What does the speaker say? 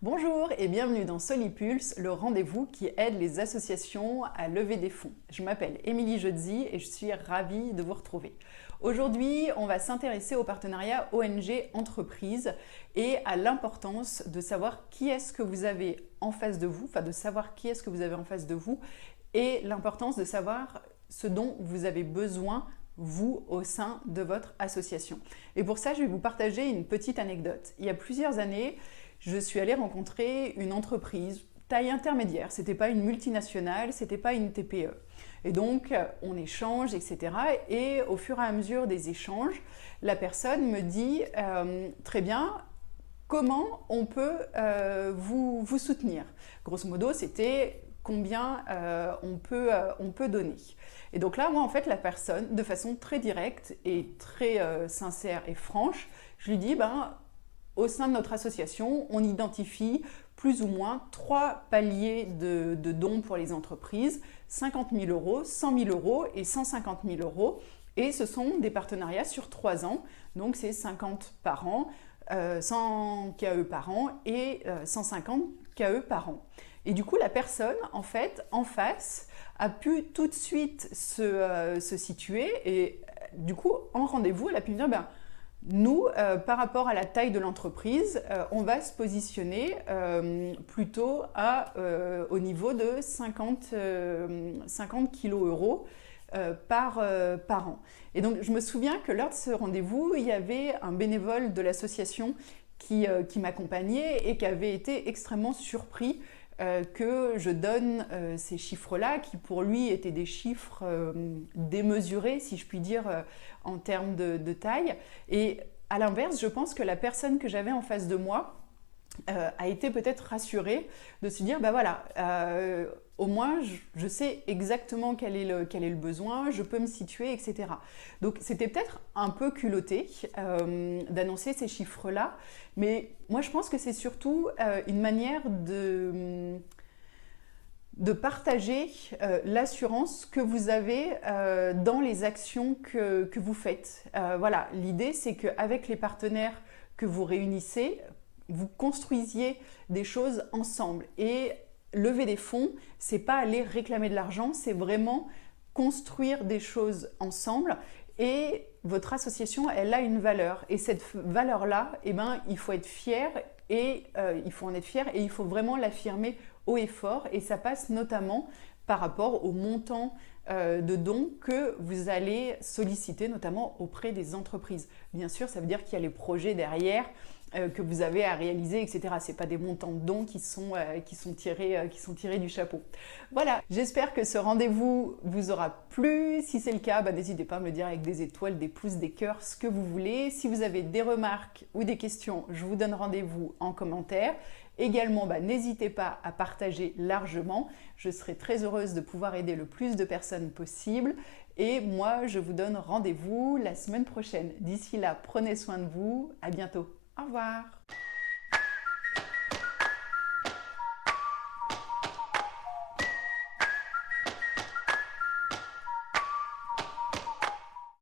Bonjour et bienvenue dans Solipulse, le rendez-vous qui aide les associations à lever des fonds. Je m'appelle Émilie Jodzi et je suis ravie de vous retrouver. Aujourd'hui, on va s'intéresser au partenariat ONG-entreprise et à l'importance de savoir qui est-ce que vous avez en face de vous, et l'importance de savoir ce dont vous avez besoin vous, au sein de votre association. Et pour ça, je vais vous partager une petite anecdote. Il y a plusieurs années, je suis allée rencontrer une entreprise taille intermédiaire. C'était pas une multinationale, c'était pas une TPE. Et donc, on échange, etc. Et au fur et à mesure des échanges, la personne me dit très bien, comment on peut vous soutenir. Grosso modo, c'était combien on peut donner. Et donc là, moi, en fait, la personne, de façon très directe et très sincère et franche, je lui dis, au sein de notre association, on identifie plus ou moins 3 paliers de dons pour les entreprises, 50 000 euros, 100 000 euros et 150 000 euros. Et ce sont des partenariats sur 3 ans, donc c'est 50 par an, 100 KE par an et 150 KE par an. Et du coup, la personne, en fait, en face, a pu tout de suite se situer et du coup, en rendez-vous, elle a pu me dire, nous, par rapport à la taille de l'entreprise, on va se positionner plutôt au niveau de 50 kilos euros par an. Et donc, je me souviens que lors de ce rendez-vous, il y avait un bénévole de l'association qui m'accompagnait et qui avait été extrêmement surpris que je donne ces chiffres-là, qui pour lui étaient des chiffres démesurés, si je puis dire, en termes de taille. Et à l'inverse, je pense que la personne que j'avais en face de moi a été peut-être rassurée de se dire, au moins je sais exactement quel est le besoin, je peux me situer, etc. Donc c'était peut-être un peu culotté d'annoncer ces chiffres-là, mais moi je pense que c'est surtout une manière de partager l'assurance que vous avez dans les actions que vous faites. Voilà, l'idée c'est qu'avec les partenaires que vous réunissez, vous construisiez des choses ensemble. Et lever des fonds, c'est pas aller réclamer de l'argent, c'est vraiment construire des choses ensemble. Et votre association, elle a une valeur. Et cette valeur-là, il faut être fier et il faut vraiment l'affirmer haut et fort. Et ça passe notamment par rapport au montant de dons que vous allez solliciter, notamment auprès des entreprises. Bien sûr, ça veut dire qu'il y a les projets derrière que vous avez à réaliser, etc. Ce n'est pas des montants de dons qui sont tirés du chapeau. Voilà, j'espère que ce rendez-vous vous aura plu. Si c'est le cas, n'hésitez pas à me le dire avec des étoiles, des pouces, des cœurs, ce que vous voulez. Si vous avez des remarques ou des questions, je vous donne rendez-vous en commentaire. Également, n'hésitez pas à partager largement. Je serai très heureuse de pouvoir aider le plus de personnes possible. Et moi, je vous donne rendez-vous la semaine prochaine. D'ici là, prenez soin de vous. À bientôt. Au revoir.